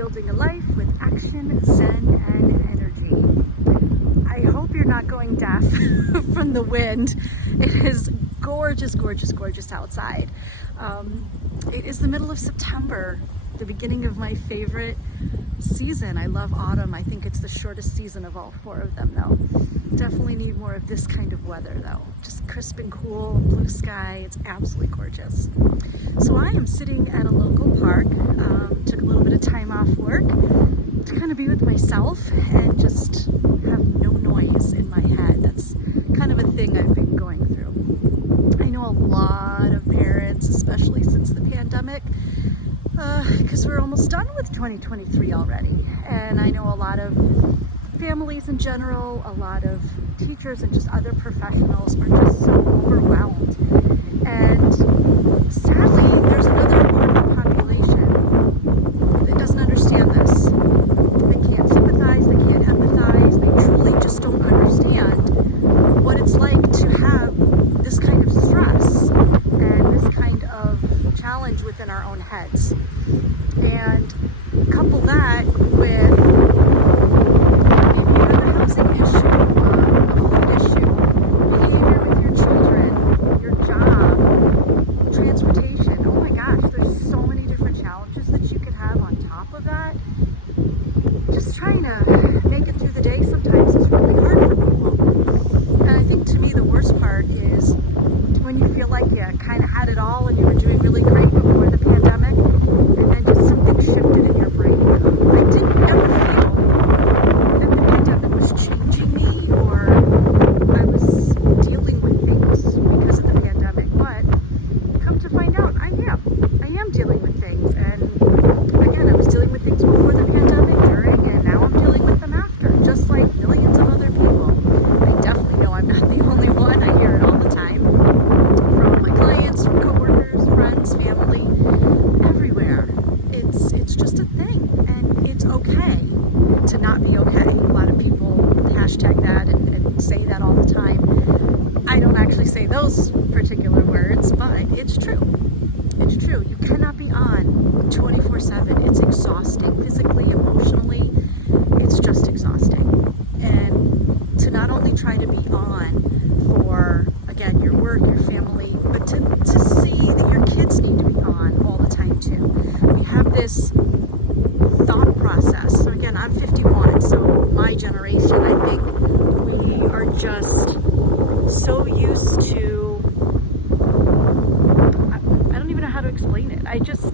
building a life with action, zen, and energy. I hope you're not going deaf from the wind. It is gorgeous, gorgeous, gorgeous outside. It is the middle of September, the beginning of my favorite season. I love autumn. I think it's the shortest season of all four of them though. Definitely need more of this kind of weather though. Just crisp and cool, blue sky. It's absolutely gorgeous. So I am sitting at a local park. Took a little bit of time off work to kind of be with myself and just have no noise in my head. That's kind of a thing I've been going through. I know a lot of parents, especially since the pandemic, because we're almost done with 2023 already. And I know a lot of families in general, a lot of teachers and just other professionals are just so overwhelmed. And sadly, there's another part of the population that doesn't understand this. They can't sympathize, they can't empathize, they truly just don't understand what it's like to have this kind of stress and this kind of challenge within our own heads. And couple that with maybe you have a housing issue, a food issue, behavior with your children, your job, transportation. Oh my gosh, there's so many different challenges that you could have on top of that. Just trying to make it through the day sometimes is really hard for people. And I think to me the worst part is when you feel like you kind of had it all and you were doing really great before the pandemic, and then just something shifted in your brain. I didn't ever feel that the pandemic was changing me or I was dealing with things because of the pandemic, but come to find out, I am dealing with things. And again, I was dealing with things before the pandemic, during, and now I'm dealing with them after, just like millions of other people. I definitely know I'm not the only one. I hear it all the time from my clients, from coworkers, friends, family, everywhere. It's just a thing, and it's okay to not be okay. A lot of people hashtag that and say that all the time. I don't actually say those particular words, but it's true. It's true. You cannot be on 24/7. It's exhausting, physically, emotionally. It's just exhausting. And to not only try to be on for, again, your work, your family, but to see that your kids need to be on all the time too. We have this thought process. So again, I'm 51, so my generation, I think we are just so used to, I don't even know how to explain it. I just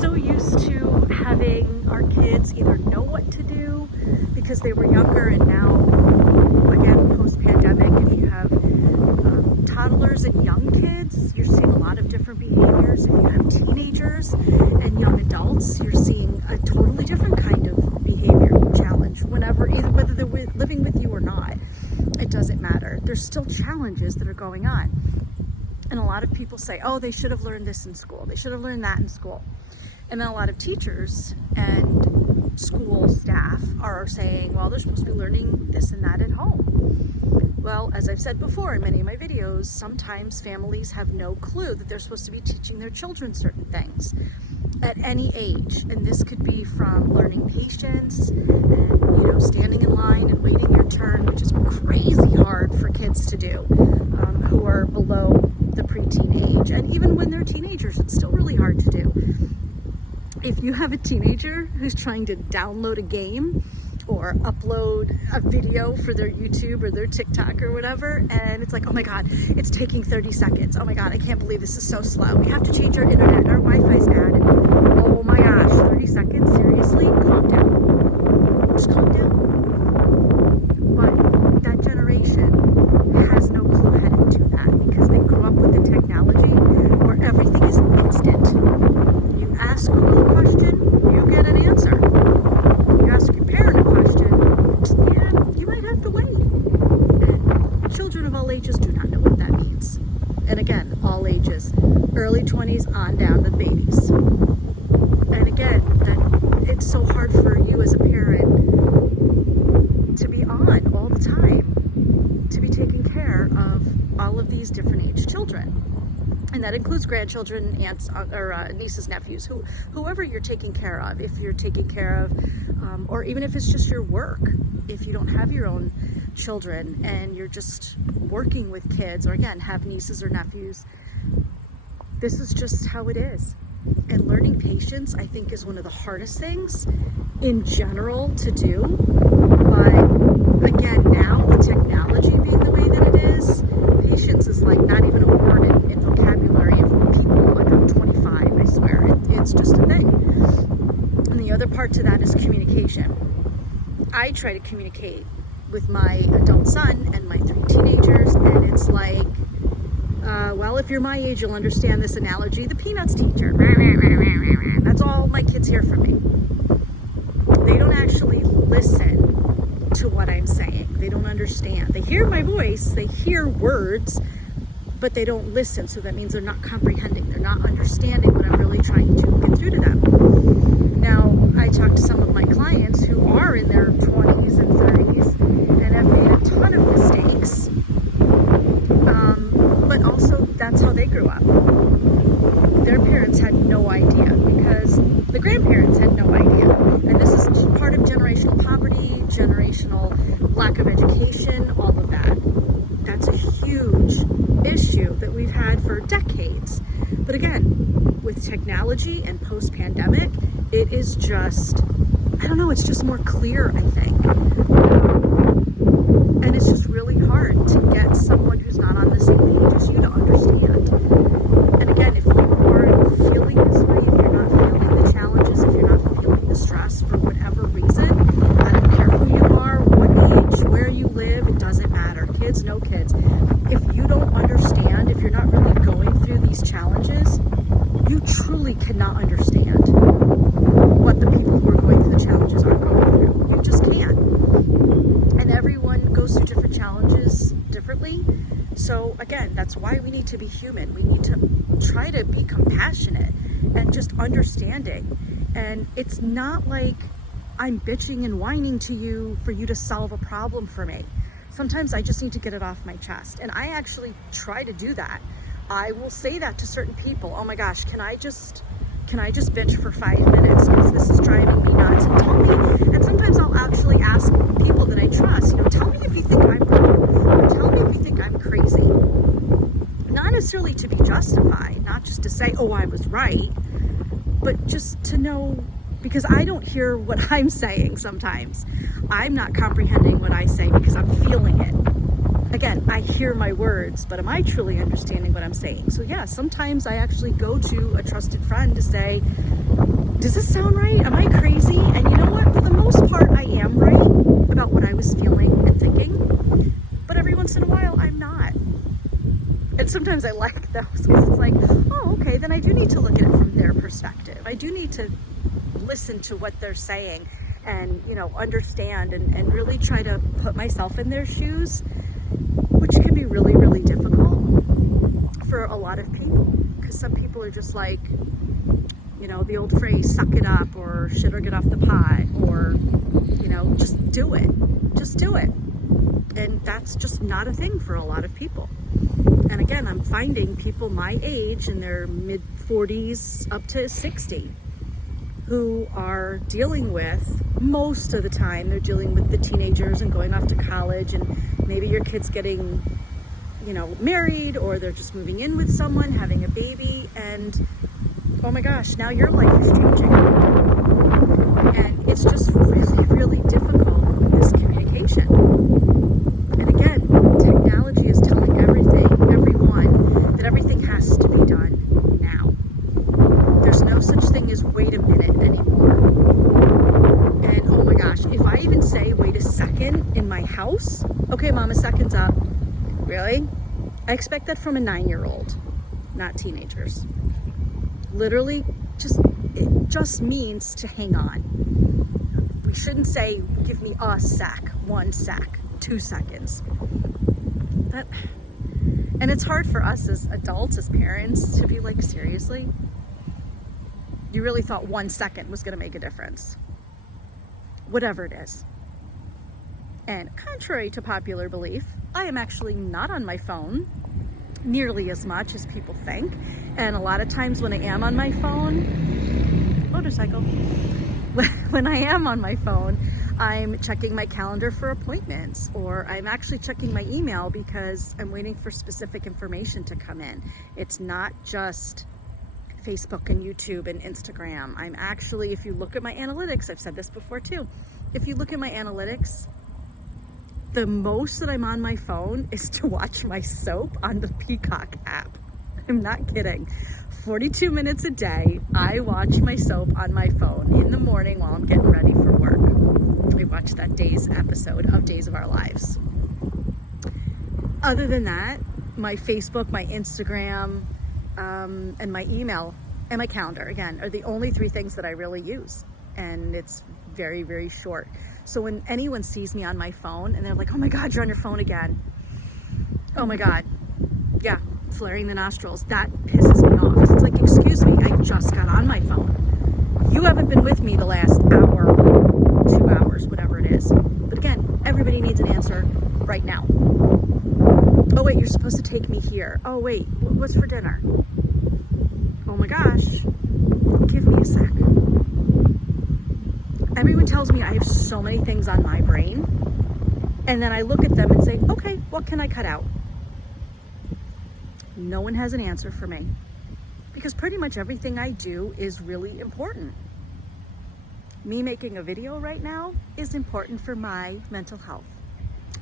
so used to having our kids either know what to do because they were younger, and now, again, post-pandemic, if you have toddlers and young kids, you're seeing a lot of different behaviors. If you have teenagers and young adults, you're seeing a totally different kind of behavior challenge whether they're living with you or not. It doesn't matter. There's still challenges that are going on. And a lot of people say, oh, they should have learned this in school. They should have learned that in school. And then a lot of teachers and school staff are saying, well, they're supposed to be learning this and that at home. Well, as I've said before in many of my videos, sometimes families have no clue that they're supposed to be teaching their children certain things at any age. And this could be from learning patience and, standing in line and waiting your turn, which is crazy hard for kids to do who are below the preteen age. And even when they're teenagers, it's still really hard to do. If you have a teenager who's trying to download a game or upload a video for their YouTube or their TikTok or whatever, and it's like, oh my God, it's taking 30 seconds. Oh my God, I can't believe this is so slow. We have to change our internet. Our Wi-Fi's bad. Oh my gosh, 30 seconds? Seriously? Calm down. Just calm down. But that generation has no clue heading to that because they grew up with the technology where everything is instant. You ask Google a question, you get an answer. You ask your parent a question, yeah, you might have to wait. And children of all ages do not know what that means. And again, all ages, early 20s on down to babies. And again, it's so hard for you as a parent to be on all the time, to be taking care of all of these different age children. And that includes grandchildren, aunts, or nieces, nephews, whoever you're taking care of, if you're taking care of, or even if it's just your work, if you don't have your own children and you're just working with kids, or again, have nieces or nephews. This is just how it is. And learning patience, I think, is one of the hardest things in general to do. But again, now with technology being the way that it is, patience is like not even a word in vocabulary for people under 25, I swear. It's just a thing. And the other part to that is communication. I try to communicate with my adult son and my 3 teenagers, and it's like, well, if you're my age, you'll understand this analogy. The Peanuts teacher. That's all my kids hear from me. They don't actually listen to what I'm saying. They don't understand. They hear my voice, they hear words, but they don't listen. So that means they're not comprehending. They're not understanding what I'm really trying to get through to them. Now, I talk to some of my clients who are in their 20s and 30s and have made a ton of mistakes. But also, that's how they grew up. Their parents had no idea because the grandparents had no idea. And this is part of generational poverty, generational lack of education, all of that. That's a huge issue that we've had for decades. But again, with technology and post-pandemic, it is just, I don't know, it's just more clear, I think. And it's just really hard to get someone who's not on the same page as you to understand. And again, if you aren't feeling this way, if you're not feeling the challenges, if you're not feeling the stress for whatever reason, I don't care who you are, what age, where you live, it doesn't matter. Kids, no kids. If you don't understand, if you're not really going through these challenges, you truly cannot understand what the people who are going through the challenges are going through. You just can't. And everyone goes through different challenges differently. So again, that's why we need to be human. We need to try to be compassionate and just understanding. And it's not like I'm bitching and whining to you for you to solve a problem for me. Sometimes I just need to get it off my chest. And I actually try to do that. I will say that to certain people. Oh my gosh, can I just bitch for 5 minutes because this is driving me nuts? And tell me, and sometimes I'll actually ask people that I trust, tell me if you think I'm wrong, or tell me if you think I'm crazy. Not necessarily to be justified, not just to say, oh, I was right, but just to know, because I don't hear what I'm saying sometimes. I'm not comprehending what I say because I'm feeling it. Again, I hear my words, but am I truly understanding what I'm saying? So yeah, sometimes I actually go to a trusted friend to say, does this sound right? Am I crazy? And you know what? For the most part, I am right about what I was feeling and thinking. But every once in a while, I'm not. And sometimes I like those because it's like, oh, okay, then I do need to look at it from their perspective. I do need to listen to what they're saying and, understand and really try to put myself in their shoes, which can be really, really difficult for a lot of people, because some people are just like, the old phrase, suck it up, or shit or get off the pot, or, just do it. Just do it. And that's just not a thing for a lot of people. And again, I'm finding people my age in their mid 40s up to 60 who are dealing with, most of the time, they're dealing with the teenagers and going off to college, and maybe your kid's getting, married, or they're just moving in with someone, having a baby, and oh my gosh, now your life is changing. And it's just really, really difficult with this communication. And again, technology is telling everyone, that everything has to be done now. There's no such thing as wait a minute anymore. And oh my gosh, if I even say wait a second in my house, okay, mom, a second's up. Really? I expect that from a 9-year-old, not teenagers. Literally, it just means to hang on. We shouldn't say, give me a sec, 1 sec, 2 seconds. And it's hard for us as adults, as parents, to be like, seriously? You really thought 1 second was going to make a difference? Whatever it is. And contrary to popular belief, I am actually not on my phone nearly as much as people think. And a lot of times when I am on my phone, motorcycle, when I am on my phone, I'm checking my calendar for appointments, or I'm actually checking my email because I'm waiting for specific information to come in. It's not just Facebook and YouTube and Instagram. I'm actually, if you look at my analytics, I've said this before too, if you look at my analytics, the most that I'm on my phone is to watch my soap on the Peacock app. I'm not kidding. 42 minutes a day, I watch my soap on my phone in the morning while I'm getting ready for work. We watch that day's episode of Days of Our Lives. Other than that, my Facebook, my Instagram, and my email and my calendar, again, are the only three things that I really use. And it's very, very short. So when anyone sees me on my phone and they're like, oh my God, you're on your phone again. Oh my God. Yeah, flaring the nostrils. That pisses me off. It's like, excuse me, I just got on my phone. You haven't been with me the last hour, 2 hours, whatever it is. But again, everybody needs an answer right now. Oh wait, you're supposed to take me here. Oh wait, what's for dinner? Oh my gosh, give me a sec. Everyone tells me I have so many things on my brain, and then I look at them and say, okay, what can I cut out? No one has an answer for me, because pretty much everything I do is really important. Me making a video right now is important for my mental health.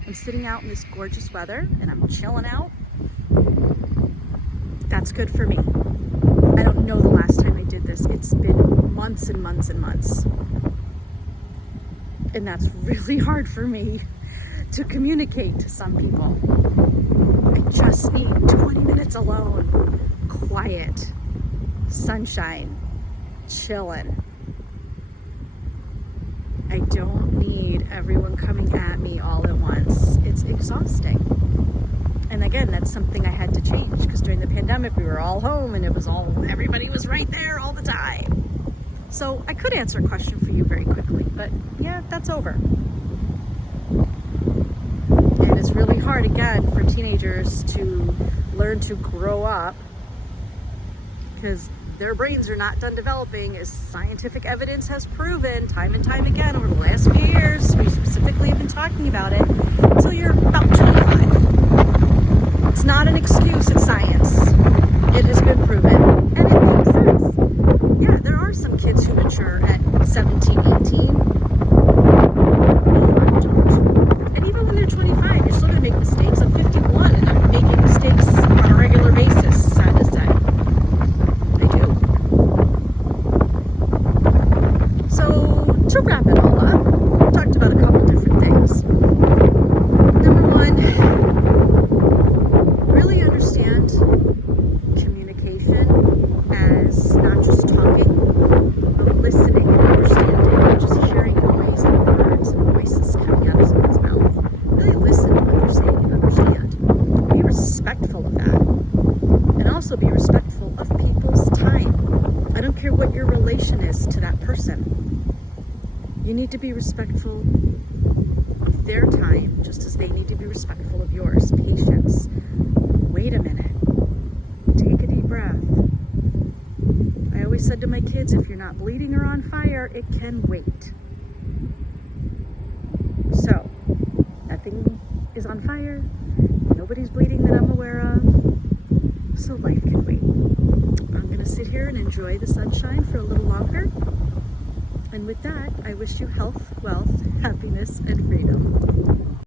I'm sitting out in this gorgeous weather and I'm chilling out. That's good for me. I don't know the last time I did this. It's been months and months and months. And that's really hard for me to communicate to some people. I just need 20 minutes alone, quiet, sunshine, chilling. I don't need everyone coming at me all at once. It's exhausting. And again, that's something I had to change, because during the pandemic, we were all home and everybody was right there all the time. So I could answer a question for you very quickly, but yeah, that's over. And it's really hard, again, for teenagers to learn to grow up, because their brains are not done developing, as scientific evidence has proven time and time again over the last few years. We specifically have been talking about it until you're about 25. It's not an excuse, it's science. It has been proven, and it makes sense. Yeah, there are some kids who mature at 17, 18. And even when they're 25, you're still going to make mistakes. I'm 51 and I'm making mistakes on a regular basis, sad to say. To wrap it all up, we talked about a couple different things. Number one, really understand communication as not just talking, but listening and understanding, not just hearing noise and words and voices coming out of someone's mouth. Really listen to what they're saying and understand. Be respectful of that. And also be respectful of people's time. I don't care what your relation is to that person. You need to be respectful of their time, just as they need to be respectful of yours. Patience. Wait a minute. Take a deep breath. I always said to my kids, if you're not bleeding or on fire, it can wait. So, nothing is on fire. Nobody's bleeding that I'm aware of. So life can wait. I'm going to sit here and enjoy the sunshine for a little longer. And with that, I wish you health, wealth, happiness, and freedom.